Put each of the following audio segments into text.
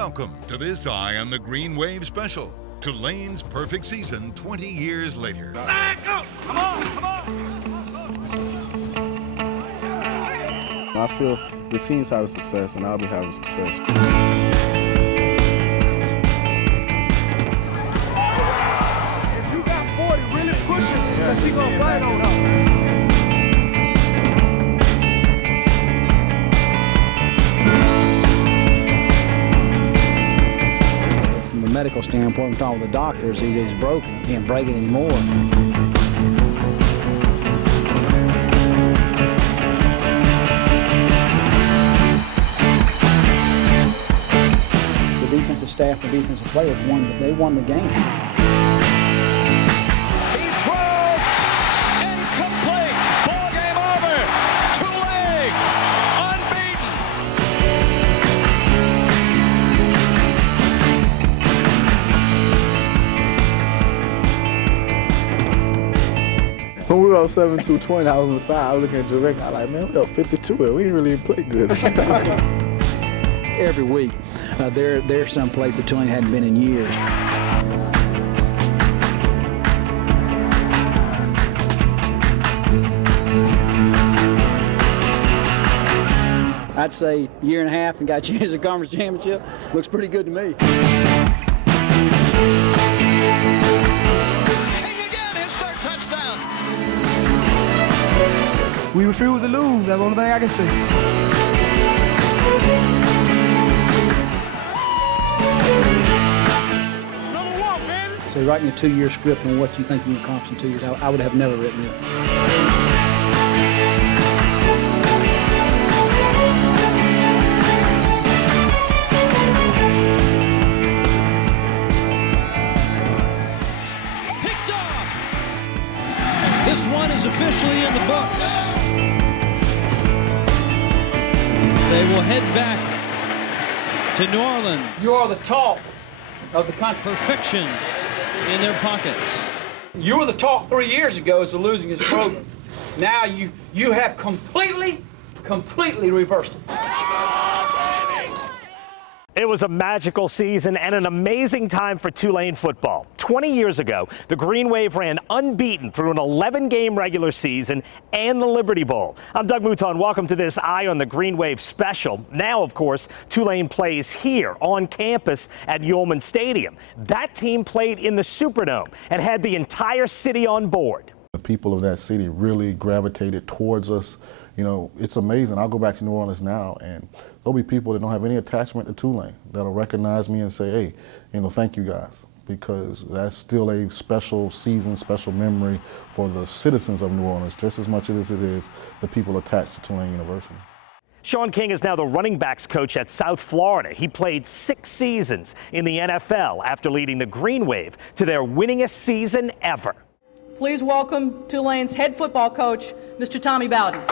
Welcome to this Eye on the Green Wave special. Tulane's perfect season 20 years later. Back up! Come on, come on! I feel the team's having success and I'll be having success. If you got 40, really push it, because he's going to bite on us. From a medical standpoint, I'm talking with the doctors, he's broken. He can't break it anymore. Defensive staff and defensive players won the game. He throws, incomplete, ball game over. Tulane, unbeaten. When we were up 7-2-20, I was on the side, I was looking at Jarek, I was like, man, we up 52 and we really played good. Every week, they're someplace that Tulane hadn't been in years. I'd say year and a half and got a chance at the conference championship. Looks pretty good to me. King again, his third touchdown. We refuse to lose. That's the only thing I can say. So writing a 2-year script on what you think you can accomplish in 2 years, I would have never written it. Picked off! This one is officially in the books. They will head back to New Orleans. You are the talk of the country. Perfection in their pockets. You were the talk 3 years ago as to losing his program. Now you have completely reversed it. It was a magical season and an amazing time for Tulane football. 20 years ago, the Green Wave ran unbeaten through an 11-game regular season and the Liberty Bowl. I'm Doug Mouton. Welcome to this Eye on the Green Wave special. Now, of course, Tulane plays here on campus at Yulman Stadium. That team played in the Superdome and had the entire city on board. The people of that city really gravitated towards us. You know, it's amazing. I'll go back to New Orleans now and there'll be people that don't have any attachment to Tulane that'll recognize me and say, hey, you know, thank you guys, because that's still a special season, special memory for the citizens of New Orleans, just as much as it is the people attached to Tulane University. Sean King is now the running backs coach at South Florida. He played 6 seasons in the NFL after leading the Green Wave to their winningest season ever. Please welcome Tulane's head football coach, Mr. Tommy Bowden.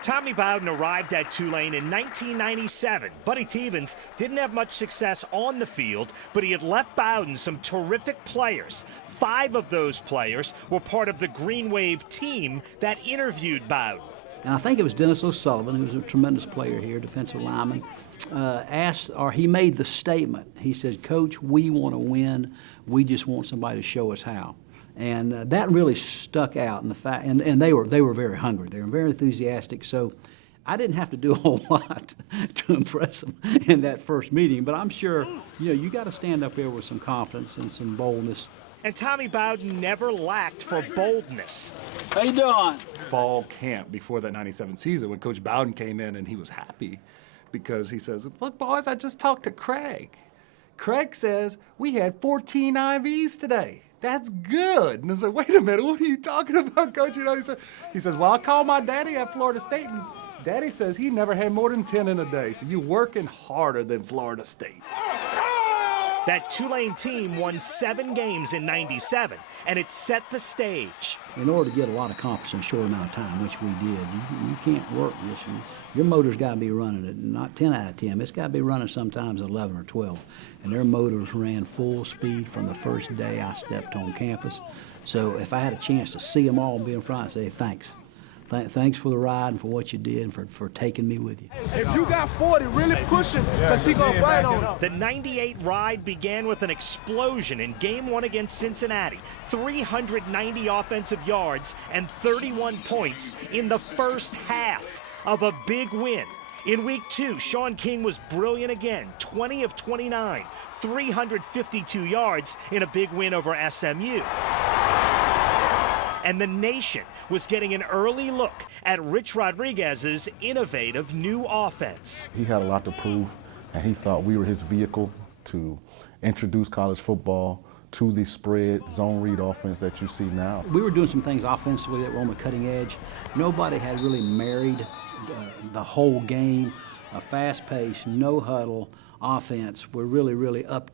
Tommy Bowden arrived at Tulane in 1997. Buddy Tevens didn't have much success on the field, but he had left Bowden some terrific players. 5 of those players were part of the Green Wave team that interviewed Bowden. And I think it was Dennis O'Sullivan, who was a tremendous player here, defensive lineman, he made the statement. He said, Coach, we want to win. We just want somebody to show us how. And that really stuck out in the fact, and they were very hungry. They were very enthusiastic. So I didn't have to do a whole lot to impress them in that first meeting. But I'm sure, you know, you got to stand up there with some confidence and some boldness. And Tommy Bowden never lacked for boldness. How you doing? Fall camp before that 97 season when Coach Bowden came in and he was happy because he says, look, boys, I just talked to Craig. Craig says we had 14 IVs today. That's good. And I said, wait a minute, what are you talking about, Coach? You know, he says, well, I called my daddy at Florida State, and Daddy says he never had more than 10 in a day. So you're working harder than Florida State. That Tulane team won 7 games in '97, and it set the stage. In order to get a lot accomplished in a short amount of time, which we did, you can't work this. Your motor's got to be running at not 10 out of 10. It's got to be running sometimes 11 or 12. And their motors ran full speed from the first day I stepped on campus. So if I had a chance to see them all and be in front, I'd say, thanks. thanks for the ride and for what you did and for taking me with you. If you got 40, really push him, because he going to bite on him. The 98 ride began with an explosion in Game 1 against Cincinnati. 390 offensive yards and 31 points in the first half of a big win. In Week 2, Sean King was brilliant again, 20 of 29, 352 yards in a big win over SMU. And the nation was getting an early look at Rich Rodriguez's innovative new offense. He had a lot to prove, and he thought we were his vehicle to introduce college football to the spread zone read offense that you see now. We were doing some things offensively that were on the cutting edge. Nobody had really married the whole game, a fast-paced, no huddle offense. We're really up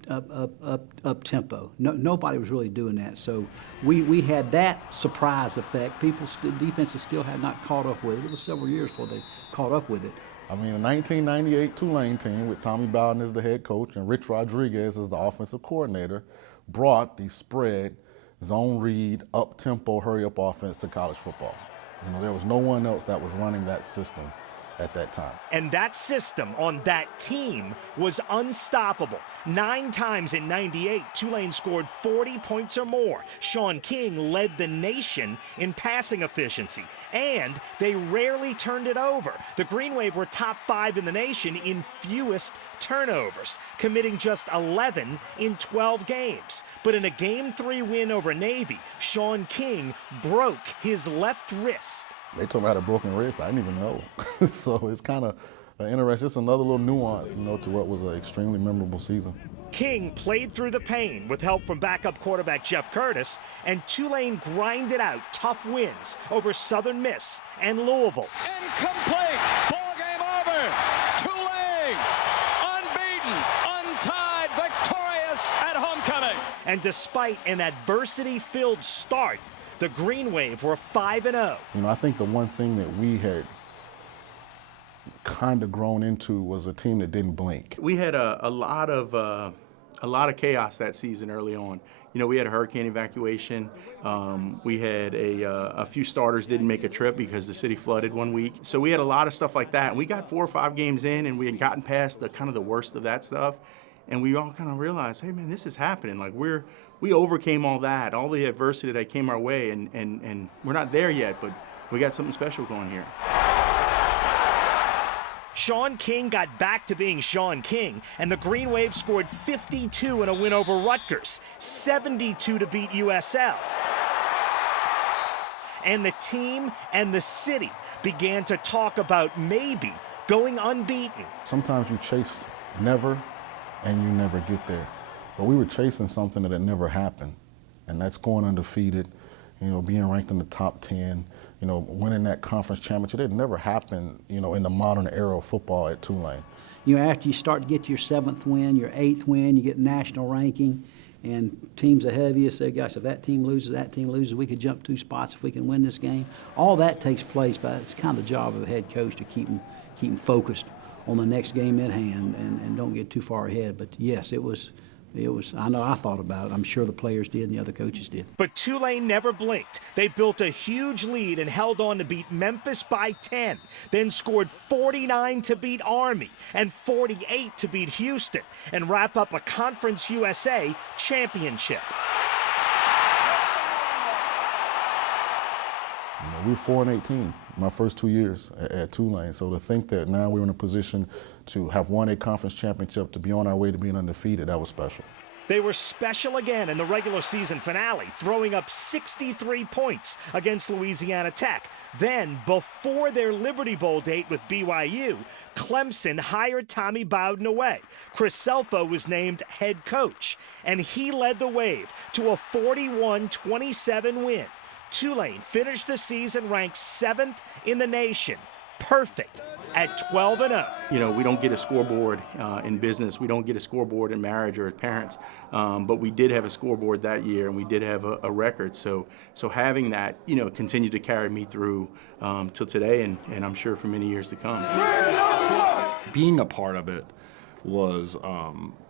tempo. Nobody was really doing that. So we had that surprise effect. Defenses still had not caught up with it. It was several years before they caught up with it. I mean, the 1998 Tulane team with Tommy Bowden as the head coach and Rich Rodriguez as the offensive coordinator brought the spread, zone read, up-tempo, hurry-up offense to college football. You know, there was no one else that was running that system at that time. And that system on that team was unstoppable. 9 times in 98, Tulane scored 40 points or more. Sean King led the nation in passing efficiency, and they rarely turned it over. The Green Wave were top 5 in the nation in fewest turnovers, committing just 11 in 12 games. But in a Game 3 win over Navy, Sean King broke his left wrist. They told me I had a broken wrist. I didn't even know. So it's kind of interesting. It's another little nuance, you know, to what was an extremely memorable season. King played through the pain with help from backup quarterback Jeff Curtis, and Tulane grinded out tough wins over Southern Miss and Louisville. Incomplete. Ball game over. Tulane unbeaten, untied, victorious at homecoming. And despite an adversity-filled start, the Green Wave were 5-0. You know, I think the one thing that we had kind of grown into was a team that didn't blink. We had a lot of chaos that season early on. You know, we had a hurricane evacuation. We had a few starters didn't make a trip because the city flooded one week. So we had a lot of stuff like that. And we got 4 or 5 games in, and we had gotten past the kind of the worst of that stuff. And we all kind of realized, hey man, this is happening. Like we overcame all that, all the adversity that came our way, and we're not there yet, but we got something special going here. Sean King got back to being Sean King, and the Green Wave scored 52 in a win over Rutgers, 72 to beat USL. And the team and the city began to talk about maybe going unbeaten. Sometimes you chase never, and you never get there. But we were chasing something that had never happened, and that's going undefeated, you know, being ranked in the top 10, you know, winning that conference championship. It had never happened, you know, in the modern era of football at Tulane. You know, after you start to get your 7th win, your 8th win, you get national ranking, and teams ahead of you say, gosh, if that team loses, we could jump 2 spots if we can win this game. All that takes place, but it's kind of the job of a head coach to keep them focused on the next game at hand and don't get too far ahead. But yes, it was, I know I thought about it. I'm sure the players did and the other coaches did. But Tulane never blinked. They built a huge lead and held on to beat Memphis by 10, then scored 49 to beat Army and 48 to beat Houston and wrap up a Conference USA championship. We were 4-18 my first 2 years at Tulane. So to think that now we're in a position to have won a conference championship, to be on our way to being undefeated, that was special. They were special again in the regular season finale, throwing up 63 points against Louisiana Tech. Then, before their Liberty Bowl date with BYU, Clemson hired Tommy Bowden away. Chris Selfo was named head coach, and he led the Wave to a 41-27 win. Tulane finished the season ranked 7th in the nation, perfect at 12-0. You know, we don't get a scoreboard in business. We don't get a scoreboard in marriage or as parents. But we did have a scoreboard that year, and we did have a record. So having that, you know, continued to carry me through till today, and I'm sure for many years to come. Being a part of it was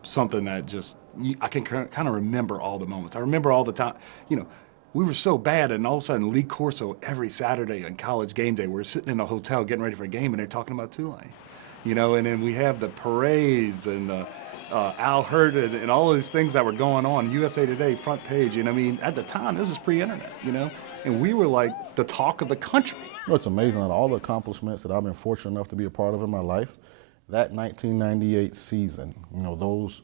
something that just, I can kind of remember all the moments. I remember all the time, you know, We were so bad, and all of a sudden Lee Corso every Saturday on College game day, we're sitting in a hotel getting ready for a game, and they're talking about Tulane. You know, and then we have the parades and the Al Hurd and all of these things that were going on, USA Today, front page. And I mean, at the time, this was pre-internet, you know, and we were like the talk of the country. You know, it's amazing that all the accomplishments that I've been fortunate enough to be a part of in my life, that 1998 season, you know, those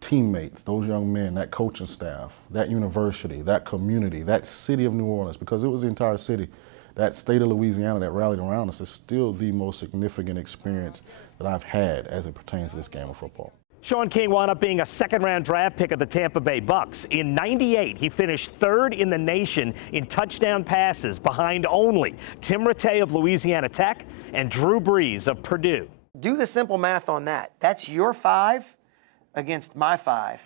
teammates, those young men, that coaching staff, that university, that community, that city of New Orleans, because it was the entire city, that state of Louisiana that rallied around us is still the most significant experience that I've had as it pertains to this game of football. Sean King wound up being a second-round draft pick of the Tampa Bay Bucks. In '98, he finished third in the nation in touchdown passes, behind only Tim Rattay of Louisiana Tech and Drew Brees of Purdue. Do the simple math on that. That's your 5 against my 5.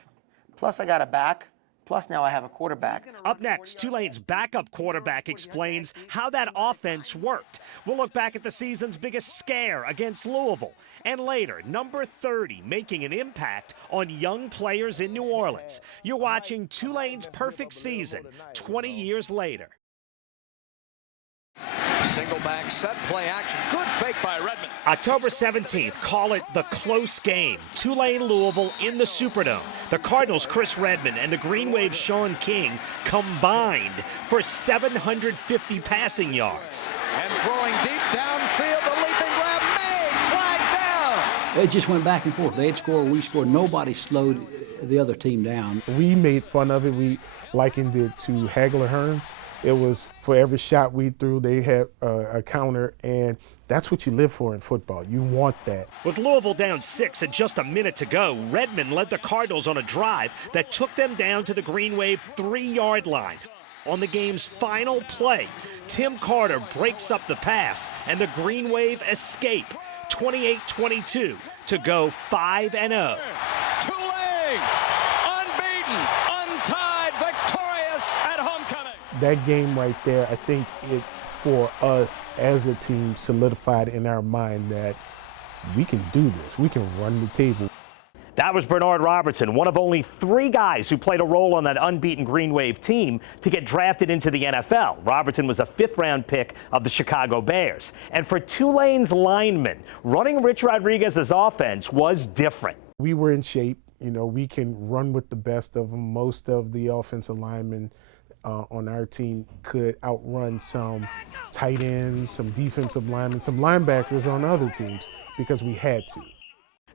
Plus I got a back. Plus now I have a quarterback. Up next, Tulane's backup quarterback explains how that offense worked. We'll look back at the season's biggest scare against Louisville. And later, number 30 making an impact on young players in New Orleans. You're watching Tulane's perfect season 20 years later. Single back, set play action. Good fake by Redmond. October 17th, call it the close game. Tulane-Louisville in the Superdome. The Cardinals' Chris Redmond and the Green Wave's Sean King combined for 750 passing yards. And throwing deep downfield, the leaping grab made, flag down. It just went back and forth. They'd score, we scored. Nobody slowed the other team down. We made fun of it. We likened it to Hagler Hearns. It was for every shot we threw, they had a counter, and that's what you live for in football. You want that. With Louisville down 6 at just a minute to go, Redmond led the Cardinals on a drive that took them down to the Green Wave 3-yard line. On the game's final play, Tim Carter breaks up the pass, and the Green Wave escape. 28-22 to go 5-0. Tulane, unbeaten, untied, victorious at homecoming. That game right there, I think it, for us as a team, solidified in our mind that we can do this. We can run the table. That was Bernard Robertson, one of only 3 guys who played a role on that unbeaten Green Wave team to get drafted into the NFL. Robertson was a 5th-round pick of the Chicago Bears. And for Tulane's linemen, running Rich Rodriguez's offense was different. We were in shape. You know, we can run with the best of them. Most of the offensive linemen on our team could outrun some tight ends, some defensive linemen, some linebackers on other teams because we had to.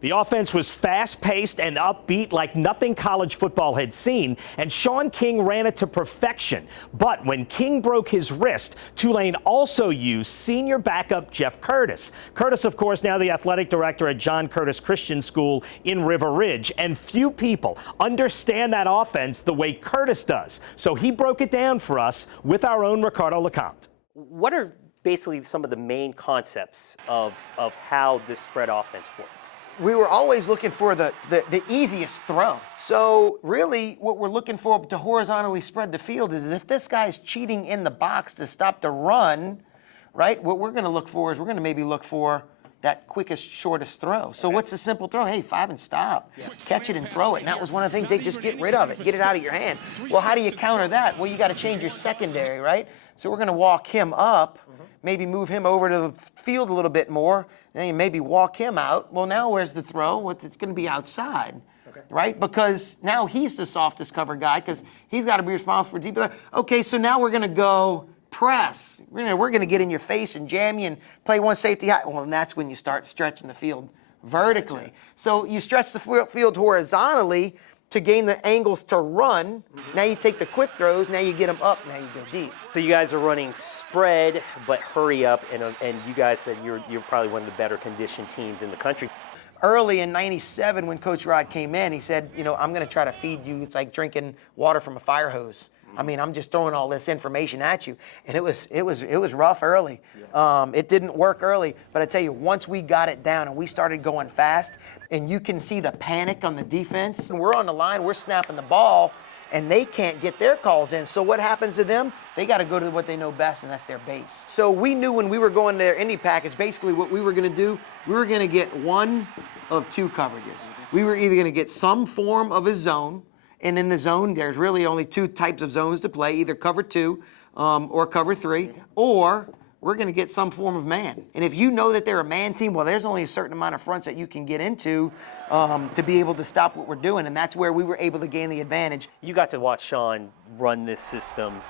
The offense was fast-paced and upbeat like nothing college football had seen, and Sean King ran it to perfection. But when King broke his wrist, Tulane also used senior backup Jeff Curtis. Curtis, of course, now the athletic director at John Curtis Christian School in River Ridge, and few people understand that offense the way Curtis does. So he broke it down for us with our own Ricardo LeCompte. What are basically some of the main concepts of how this spread offense works? We were always looking for the easiest throw. So really what we're looking for to horizontally spread the field is if this guy's cheating in the box to stop the run, right, what we're gonna look for is we're gonna maybe look for that quickest, shortest throw. So what's a simple throw? Hey, 5 and stop. Catch it and throw it. And that was one of the things, they just get rid of it, get it out of your hand. Well, how do you counter that? Well, you gotta change your secondary, right? So we're gonna walk him up, maybe move him over to the field a little bit more, then you maybe walk him out. Well, now where's the throw? Well, it's going to be outside, right? Because now he's the softest cover guy because he's got to be responsible for deep. Okay, so now we're going to go press. We're going to get in your face and jam you and play one safety high. Well, and that's when you start stretching the field vertically. So you stretch the field horizontally to gain the angles to run. Now you take the quick throws, now you get them up, now you go deep. So you guys are running spread, but hurry up, and you guys said you're probably one of the better conditioned teams in the country. Early in '97 when Coach Rod came in, he said, you know, I'm gonna try to feed you, it's like drinking water from a fire hose. I mean, I'm just throwing all this information at you. And it was rough early. It didn't work early, but I tell you, once we got it down and we started going fast, and you can see the panic on the defense, and we're on the line, we're snapping the ball, and they can't get their calls in. So what happens to them? They got to go to what they know best, and that's their base. So we knew when we were going to their indie package, basically what we were going to do, we were going to get one of 2 coverages. We were either going to get some form of a zone, And in the zone, there's really only two types of zones to play, either cover 2 or cover 3, or we're going to get some form of man. And if you know that they're a man team, well, there's only a certain amount of fronts that you can get into to be able to stop what we're doing, and that's where we were able to gain the advantage. You got to watch Sean run this system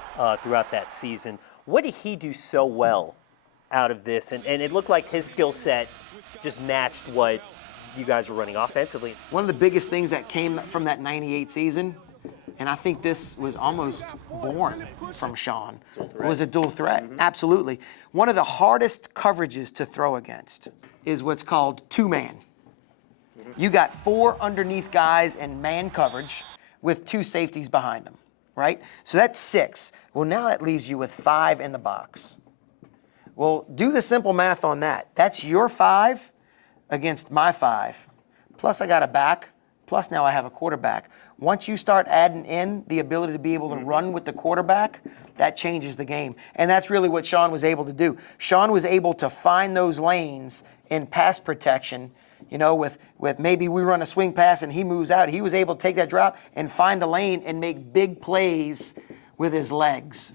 throughout that season. What did he do so well out of this? And it looked like his skill set just matched what you guys were running offensively. One of the biggest things that came from that 98 season, and I think this was almost born from Sean, was a dual threat. Absolutely. One of the hardest coverages to throw against is what's called two-man. You got 4 underneath guys in man coverage with 2 safeties behind them, right? So that's 6. Well, now that leaves you with 5 in the box. Well, do the simple math on that. That's your 5 against my 5. Plus I got a back, plus now I have a quarterback. Once you start adding in the ability to be able to run with the quarterback, that changes the game. And that's really what Sean was able to do. Sean was able to find those lanes in pass protection, you know, with maybe we run a swing pass and he moves out. He was able to take that drop and find a lane and make big plays with his legs.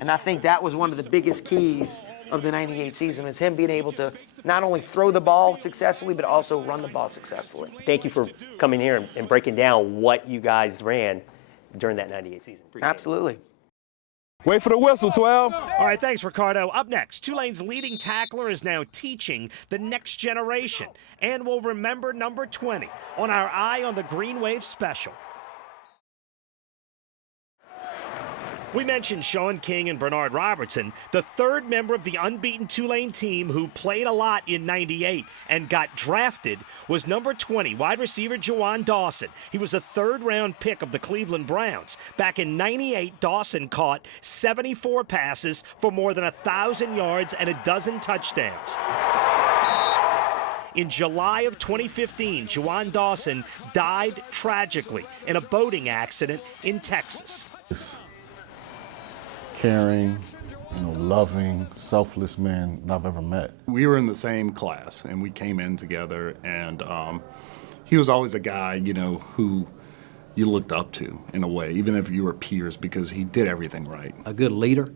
And I think that was one of the biggest keys of the 98 season, is him being able to not only throw the ball successfully, but also run the ball successfully. Thank you for coming here and breaking down what you guys ran during that 98 season. Absolutely. Wait for the whistle, 12. All right, thanks, Ricardo. Up next, Tulane's leading tackler is now teaching the next generation, and will remember number 20 on our Eye on the Green Wave special. We mentioned Sean King and Bernard Robertson, the third member of the unbeaten Tulane team who played a lot in 98 and got drafted, was number 20, wide receiver Juwan Dawson. He was a third-round pick of the Cleveland Browns. Back in 98, Dawson caught 74 passes for more than 1,000 yards and a dozen touchdowns. In July of 2015, Juwan Dawson died tragically in a boating accident in Texas. Caring, loving, selfless man I've ever met. We were in the same class, and we came in together, and he was always a guy, who you looked up to in a way, even if you were peers, because he did everything right. A good leader,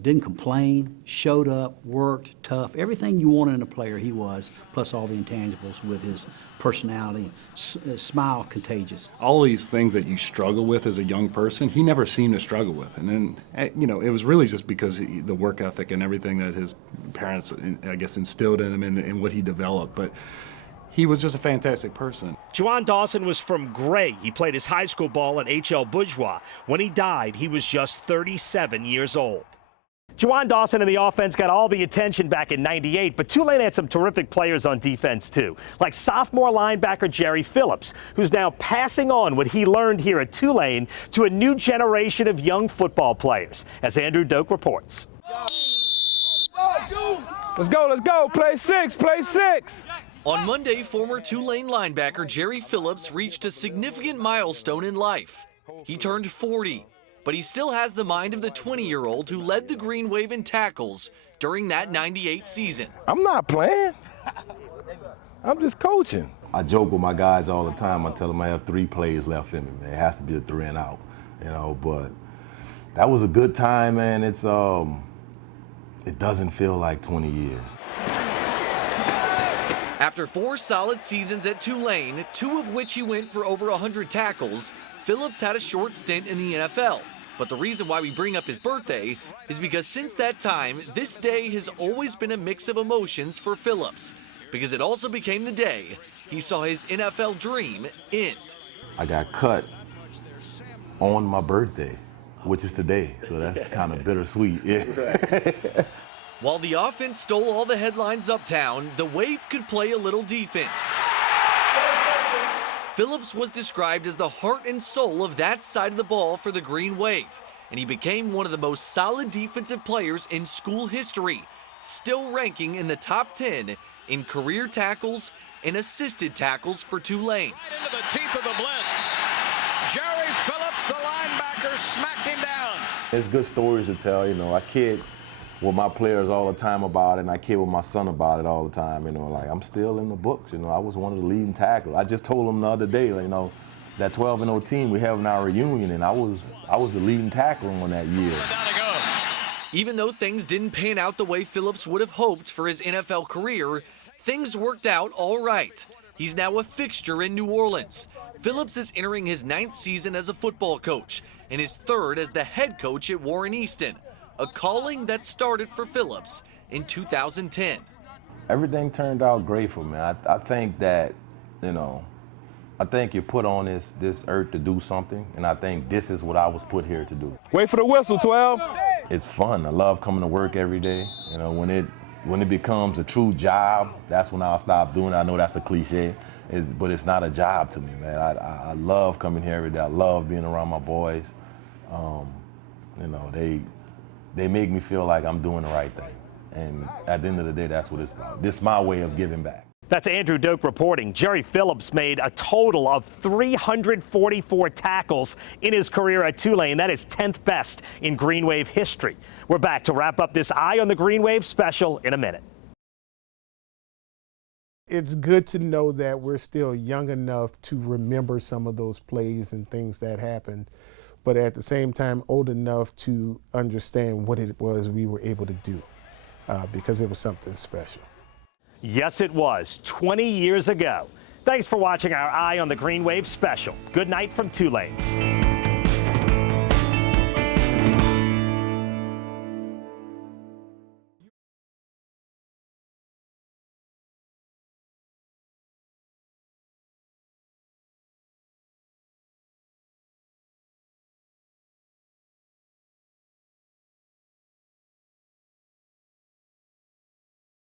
didn't complain, showed up, worked, tough. Everything you wanted in a player, he was, plus all the intangibles with his personality, smile contagious. All these things that you struggle with as a young person, he never seemed to struggle with. And then, it was really just because the work ethic and everything that his parents, I guess, instilled in him and what he developed. But he was just a fantastic person. Juwan Dawson was from Gray. He played his high school ball at H.L. Bourgeois. When he died, he was just 37 years old. Juwan Dawson and the offense got all the attention back in 98, but Tulane had some terrific players on defense too, like sophomore linebacker Jerry Phillips, who's now passing on what he learned here at Tulane to a new generation of young football players, as Andrew Doak reports. Let's go, play 6, play 6. On Monday, former Tulane linebacker Jerry Phillips reached a significant milestone in life. He turned 40. But he still has the mind of the 20-year-old who led the Green Wave in tackles during that 98 season. I'm not playing. I'm just coaching. I joke with my guys all the time. I tell them I have 3 plays left in me, man. It has to be a 3 and out, but that was a good time, man. It doesn't feel like 20 years. After 4 solid seasons at Tulane, 2 of which he went for over 100 tackles, Phillips had a short stint in the NFL. But the reason why we bring up his birthday is because since that time, this day has always been a mix of emotions for Phillips, because it also became the day he saw his NFL dream end. I got cut on my birthday, which is today, so that's kind of bittersweet. Yeah. While the offense stole all the headlines uptown, the Wave could play a little defense. Phillips was described as the heart and soul of that side of the ball for the Green Wave, and he became one of the most solid defensive players in school history, still ranking in the top 10 in career tackles and assisted tackles for Tulane. Right into the teeth of the blitz. Jerry Phillips, the linebacker, smacked him down. There's good stories to tell, I kid with my players all the time about it, and I kid with my son about it all the time, I'm still in the books, I was one of the leading tacklers. I just told him the other day, that 12-0 team we have in our reunion, and I was the leading tackler on that year. Even though things didn't pan out the way Phillips would have hoped for his NFL career, things worked out all right. He's now a fixture in New Orleans. Phillips is entering his 9th season as a football coach and his 3rd as the head coach at Warren Easton, a calling that started for Phillips in 2010. Everything turned out great for me. I think that, I think you're put on this earth to do something, and I think this is what I was put here to do. Wait for the whistle, 12. It's fun. I love coming to work every day. When it becomes a true job, that's when I'll stop doing it. I know that's a cliche, but it's not a job to me, man. I love coming here every day. I love being around my boys. They make me feel like I'm doing the right thing. And at the end of the day, that's what it's about. This is my way of giving back. That's Andrew Doak reporting. Jerry Phillips made a total of 344 tackles in his career at Tulane. That is 10th best in Green Wave history. We're back to wrap up this Eye on the Green Wave special in a minute. It's good to know that we're still young enough to remember some of those plays and things that happened, but at the same time old enough to understand what it was we were able to do, because it was something special. Yes, it was 20 years ago. Thanks for watching our Eye on the Green Wave special. Good night from Tulane.